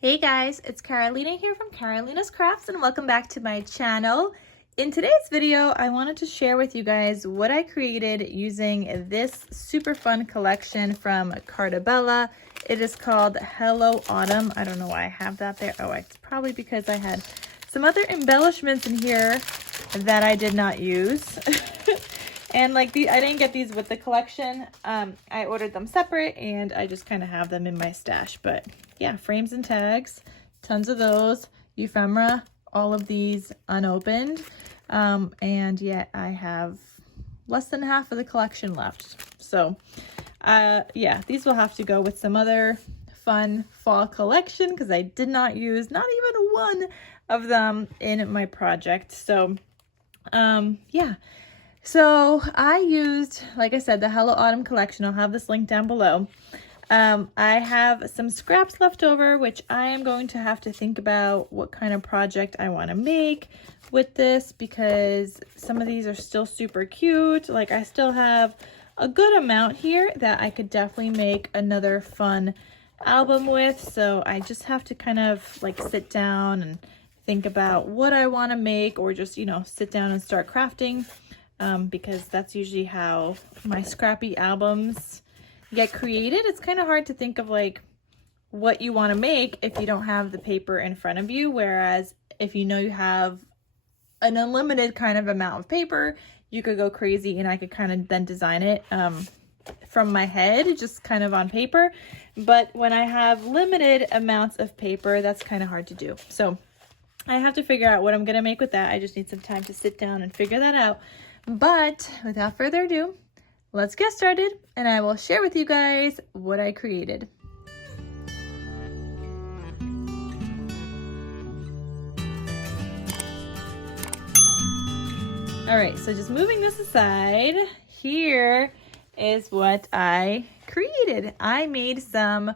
Hey guys, it's Carolina here from Karolina's Crafts and welcome back to my channel. In today's video, I wanted to share with you guys what I created using this super fun collection from Carta Bella. It is called Hello Autumn. I don't know why I have that there. Oh, it's probably because I had some other embellishments in here that I did not use. And like I didn't get these with the collection. I ordered them separate and I just kind of have them in my stash. But yeah, frames and tags, tons of those, ephemera, all of these unopened. And yet I have less than half of the collection left. So yeah, these will have to go with some other fun fall collection because I did not use not even one of them in my project. So yeah. So I used, like I said, the Hello Autumn collection. I'll have this link down below. I have some scraps left over, which I am going to have to think about what kind of project I want to make with this because some of these are still super cute. Like I still have a good amount here that I could definitely make another fun album with. So I just have to kind of like sit down and think about what I want to make or just, you know, sit down and start crafting. Because that's usually how my scrappy albums get created. It's kind of hard to think of like what you want to make if you don't have the paper in front of you. Whereas if you know you have an unlimited kind of amount of paper, you could go crazy and I could kind of then design it from my head, just kind of on paper. But when I have limited amounts of paper, that's kind of hard to do. So I have to figure out what I'm going to make with that. I just need some time to sit down and figure that out. But without further ado, let's get started and I will share with you guys what I created. All right, so just moving this aside, here is what I created. I made some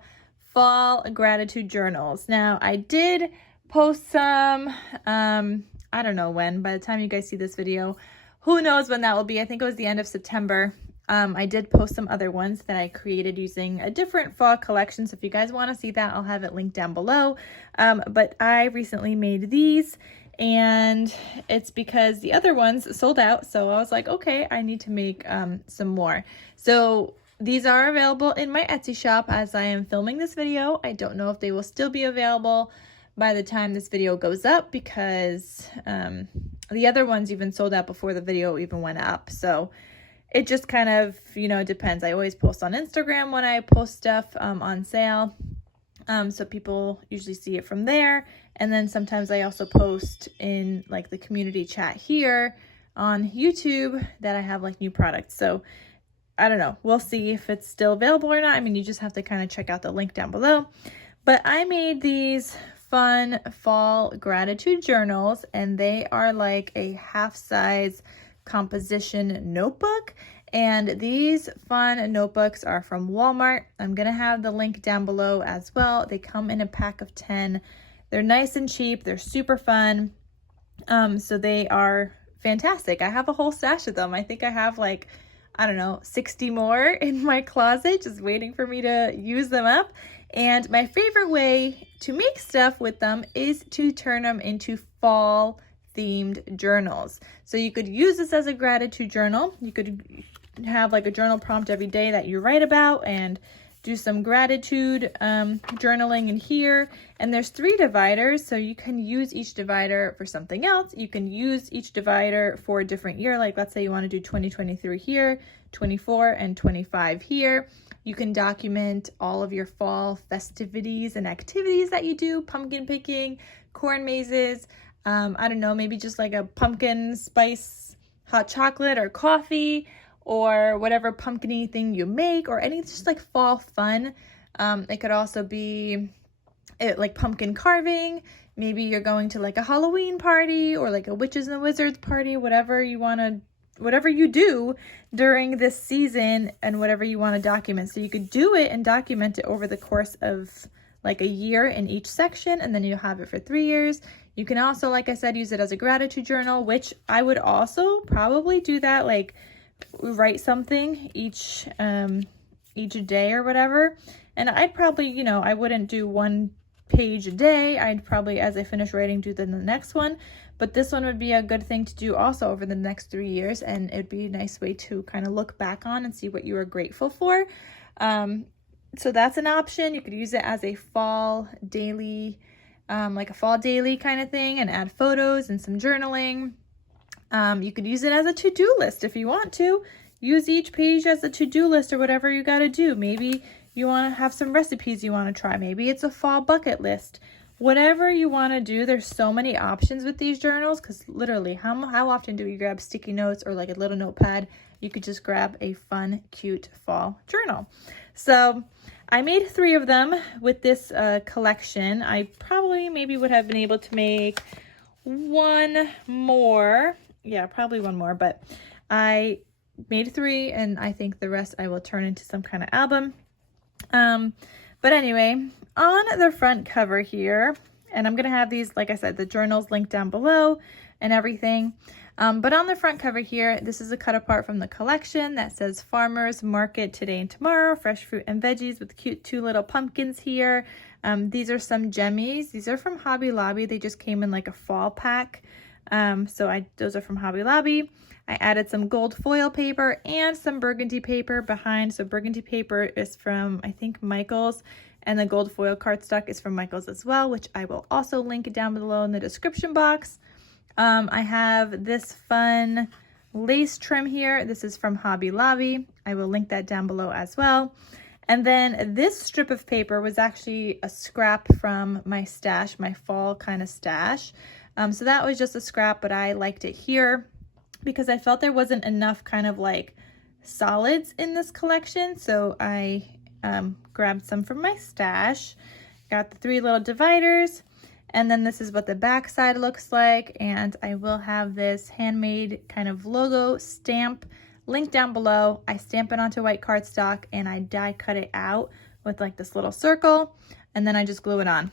fall gratitude journals. Now, I did post some, I don't know when, by the time you guys see this video, who knows when that will be. I think it was the end of September. I did post some other ones that I created using a different fall collection. So if you guys want to see that, I'll have it linked down below. But I recently made these and it's because the other ones sold out. So I was like, okay, I need to make some more. So these are available in my Etsy shop as I am filming this video. I don't know if they will still be available by the time this video goes up because the other ones even sold out before the video even went up. So it just kind of, you know, depends. I always post on Instagram when I post stuff on sale. So people usually see it from there. And then sometimes I also post in like the community chat here on YouTube that I have like new products. So I don't know. We'll see if it's still available or not. I mean, you just have to kind of check out the link down below. But I made these fun fall gratitude journals and they are like a half-size composition notebook, and these fun notebooks are from Walmart. I'm gonna have the link down below as well. They come in a pack of 10. They're nice and cheap, they're super fun, so they are fantastic. I have a whole stash of them. I think I have like, I don't know, 60 more in my closet just waiting for me to use them up. And my favorite way to make stuff with them is to turn them into fall themed journals. So you could use this as a gratitude journal. You could have like a journal prompt every day that you write about and do some gratitude journaling in here. And there's 3 dividers, so you can use each divider for something else. You can use each divider for a different year. Like let's say you want to do 2023 here, 24 and 25 here. You can document all of your fall festivities and activities that you do, pumpkin picking, corn mazes, I don't know, maybe just like a pumpkin spice hot chocolate or coffee or whatever pumpkin-y thing you make, or any just like fall fun. It could also be like pumpkin carving. Maybe you're going to like a Halloween party or like a witches and wizards party, whatever you want to, whatever you do during this season and whatever you want to document. So you could do it and document it over the course of like a year in each section, and then you'll have it for 3 years. You can also, like I said, use it as a gratitude journal, which I would also probably do that, like write something each day or whatever. And I'd probably, you know, I wouldn't do one page a day. I'd probably, as I finish writing, do the next one. But this one would be a good thing to do also over the next 3 years, and it'd be a nice way to kind of look back on and see what you were grateful for. So that's an option. You could use it as a fall daily, like a fall daily kind of thing, and add photos and some journaling. You could use it as a to-do list if you want to. Use each page as a to-do list or whatever you got to do. Maybe you want to have some recipes you want to try. Maybe it's a fall bucket list. Whatever you want to do, there's so many options with these journals, because literally, how often do we grab sticky notes or like a little notepad? You could just grab a fun, cute fall journal. So I made 3 of them with this collection. I probably maybe would have been able to make 1 more. Yeah, probably 1 more, but I made 3, and I think the rest I will turn into some kind of album. But anyway, on the front cover here, and I'm going to have these, like I said, the journals linked down below and everything. But on the front cover here, this is a cut apart from the collection that says Farmers Market Today and Tomorrow, fresh fruit and veggies with cute 2 little pumpkins here. These are some jemmies. These are from Hobby Lobby. They just came in like a fall pack. Those are from Hobby Lobby. I added some gold foil paper and some burgundy paper behind. So burgundy paper is from, I think, Michael's, and the gold foil cardstock is from Michael's as well, which I will also link down below in the description box. I have this fun lace trim here. This is from Hobby Lobby. I will link that down below as well. And then this strip of paper was actually a scrap from my stash, my fall kind of stash. So that was just a scrap, but I liked it here because I felt there wasn't enough kind of like solids in this collection. So I grabbed some from my stash, got the 3 little dividers, and then this is what the back side looks like. And I will have this handmade kind of logo stamp linked down below. I stamp it onto white cardstock and I die cut it out with like this little circle, and then I just glue it on.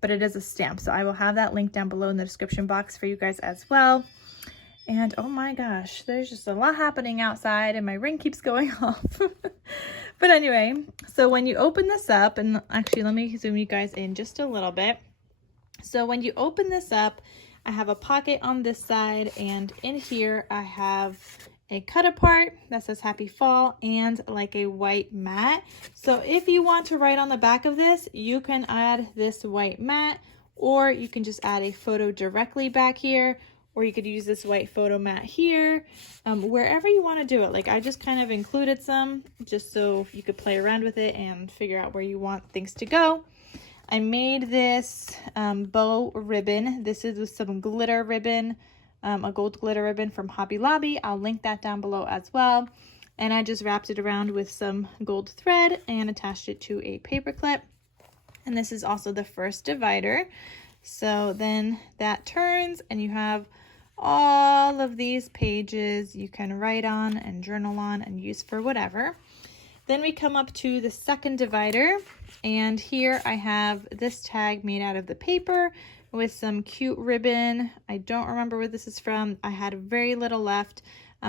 But it is a stamp, so I will have that link down below in the description box for you guys as well. And oh my gosh, there's just a lot happening outside and my ring keeps going off. But anyway, so when you open this up, and actually let me zoom you guys in just a little bit. So when you open this up, I have a pocket on this side, and in here I have a cut apart that says Happy Fall and like a white mat. So if you want to write on the back of this, you can add this white mat, or you can just add a photo directly back here, or you could use this white photo mat here, wherever you want to do it. Like I just kind of included some just so you could play around with it and figure out where you want things to go. I made this bow ribbon. This is with some glitter ribbon, a gold glitter ribbon from Hobby Lobby. I'll link that down below as well. And I just wrapped it around with some gold thread and attached it to a paper clip. And this is also the first divider. So then that turns and you have all of these pages you can write on and journal on and use for whatever. Then we come up to the second divider, and here I have this tag made out of the paper with some cute ribbon. I don't remember where this is from. I had very little left,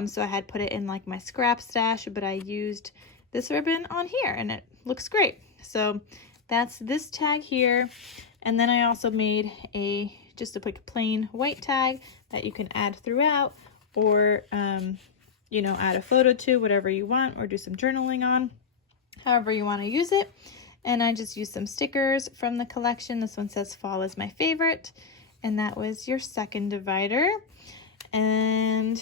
so I had put it in like my scrap stash, but I used this ribbon on here and it looks great. So that's this tag here. And then I also made just a plain white tag that you can add throughout, or you know, add a photo to, whatever you want, or do some journaling on, however you want to use it. And I just used some stickers from the collection. This one says Fall is my favorite, and that was your second divider. And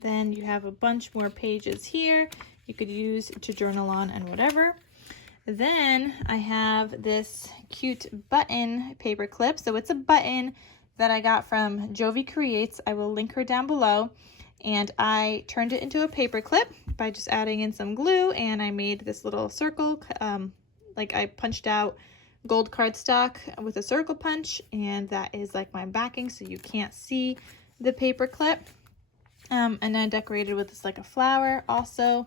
then you have a bunch more pages here you could use to journal on and whatever. Then I have this cute button paper clip. So it's a button that I got from Jovi Creates. I will link her down below. And I turned it into a paper clip by just adding in some glue, and I made this little circle. Like I punched out gold cardstock with a circle punch, and that is like my backing so you can't see the paper clip. And I decorated with this like a flower also.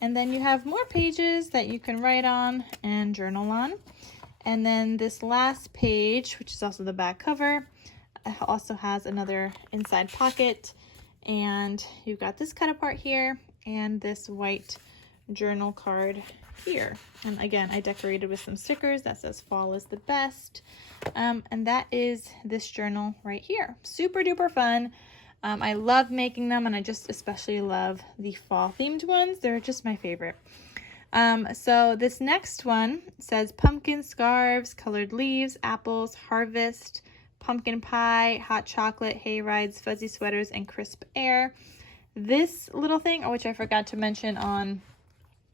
And then you have more pages that you can write on and journal on. And then this last page, which is also the back cover, also has another inside pocket. And you've got this cut apart here and this white journal card here. And again, I decorated with some stickers that says fall is the best. And that is this journal right here. Super duper fun. I love making them, and I just especially love the fall themed ones. They're just my favorite. So this next one says pumpkin scarves, colored leaves, apples, harvest, pumpkin pie, hot chocolate, hay rides, fuzzy sweaters, and crisp air. This little thing, which I forgot to mention on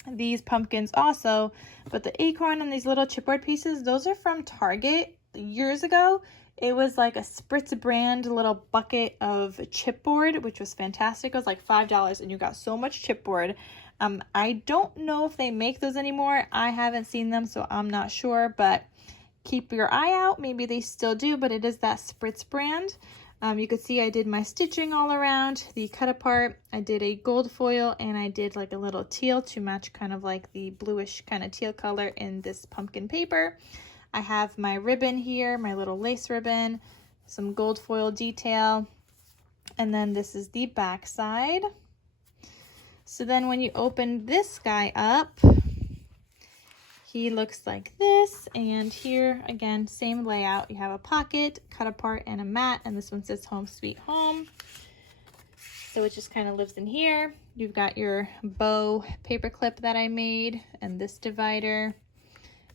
these pumpkins also, but the acorn and these little chipboard pieces, those are from Target years ago. It was like a Spritz brand little bucket of chipboard, which was fantastic. It was like $5 and you got so much chipboard. I don't know if they make those anymore. I haven't seen them, so I'm not sure, but keep your eye out. Maybe they still do, but it is that Spritz brand. You could see I did my stitching all around the cut apart. I did a gold foil, and I did like a little teal to match kind of like the bluish kind of teal color in this pumpkin paper. I have my ribbon here, my little lace ribbon, some gold foil detail, and then this is the back side. So then when you open this guy up, he looks like this, and here again, same layout. You have a pocket, cut apart, and a mat, and this one says Home Sweet Home. So it just kind of lives in here. You've got your bow paper clip that I made, and this divider,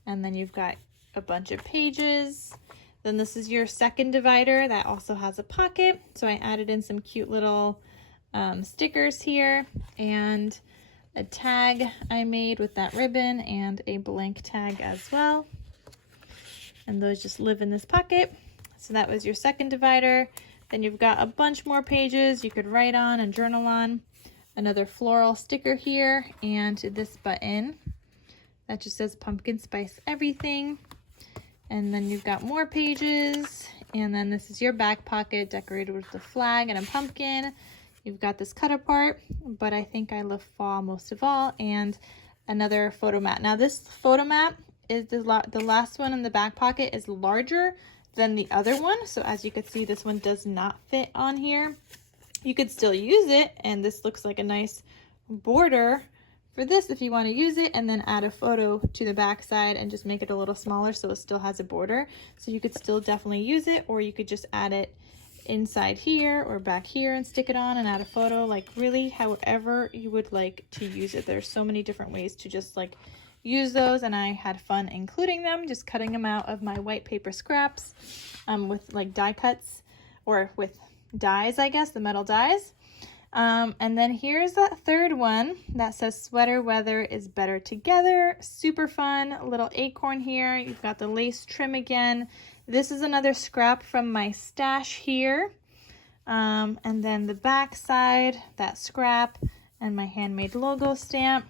and then you've got a bunch of pages. Then this is your second divider that also has a pocket. So I added in some cute little stickers here, and a tag I made with that ribbon, and a blank tag as well. And those just live in this pocket. So that was your second divider. Then you've got a bunch more pages you could write on and journal on. Another floral sticker here, and this button that just says pumpkin spice everything. And then you've got more pages, and then this is your back pocket decorated with the flag and a pumpkin. You've got this cut apart, but I think I love fall most of all, and another photo mat. Now this photo mat is the last one in the back pocket is larger than the other one. So as you can see, this one does not fit on here. You could still use it, and this looks like a nice border for this if you want to use it, and then add a photo to the back side and just make it a little smaller so it still has a border. So you could still definitely use it, or you could just add it inside here or back here and stick it on and add a photo, like really however you would like to use it. There's so many different ways to just like use those, and I had fun including them, just cutting them out of my white paper scraps with like die cuts, or with dies, I guess, the metal dies. And then here's that third one that says sweater weather is better together. Super fun little acorn here. You've got the lace trim again. This is another scrap from my stash here. And then the back side, that scrap, and my handmade logo stamp.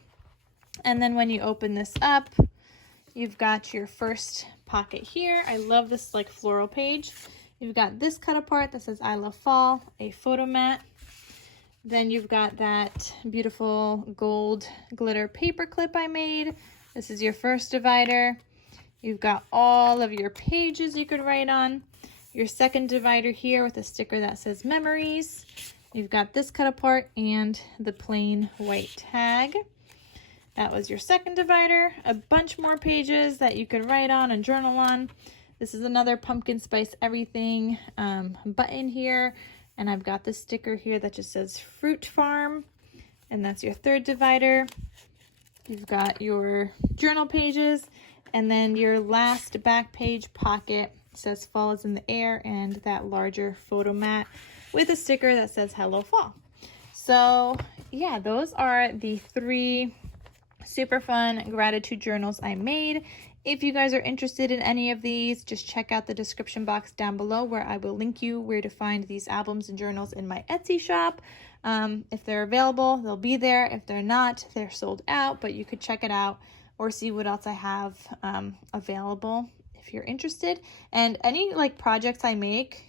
And then when you open this up, you've got your first pocket here. I love this like floral page. You've got this cut apart that says I love fall, a photo mat. Then you've got that beautiful gold glitter paper clip I made. This is your first divider. You've got all of your pages you could write on. Your second divider here with a sticker that says memories. You've got this cut apart and the plain white tag. That was your second divider. A bunch more pages that you could write on and journal on. This is another pumpkin spice everything button here. And I've got this sticker here that just says Fruit Farm, and that's your third divider. You've got your journal pages, and then your last back page pocket says fall is in the air, and that larger photo mat with a sticker that says Hello Fall. So yeah, those are the 3 super fun gratitude journals I made. If you guys are interested in any of these, just check out the description box down below where I will link you where to find these albums and journals in my Etsy shop. If they're available, they'll be there. If they're not, they're sold out, but you could check it out or see what else I have available if you're interested. And any like projects I make,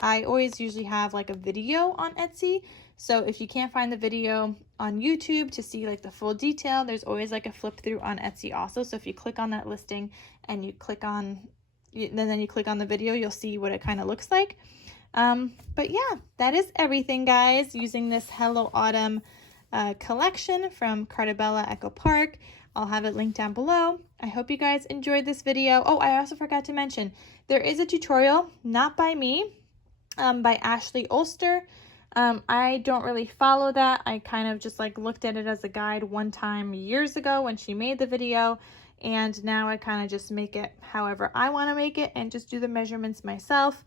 I always usually have like a video on Etsy. So if you can't find the video on YouTube to see like the full detail, there's always like a flip through on Etsy also. So if you click on that listing and you click on, then you click on the video, you'll see what it kind of looks like. But yeah, that is everything, guys, using this Hello Autumn collection from Carta Bella Echo Park. I'll have it linked down below. I hope you guys enjoyed this video. Oh, I also forgot to mention, there is a tutorial, not by me, by Ashley Ulster. I don't really follow that. I kind of just like looked at it as a guide one time years ago when she made the video, and now I kind of just make it however I want to make it and just do the measurements myself,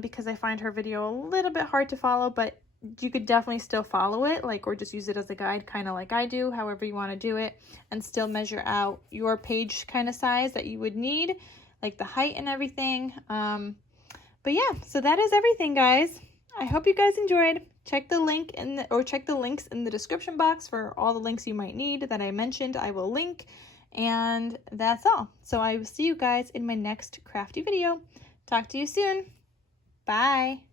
because I find her video a little bit hard to follow, but you could definitely still follow it, like, or just use it as a guide, kind of like I do, however you want to do it, and still measure out your page kind of size that you would need, like the height and everything. But yeah, so that is everything, guys. I hope you guys enjoyed. Check the link check the links in the description box for all the links you might need that I mentioned. I will link, and that's all. So I will see you guys in my next crafty video. Talk to you soon. Bye.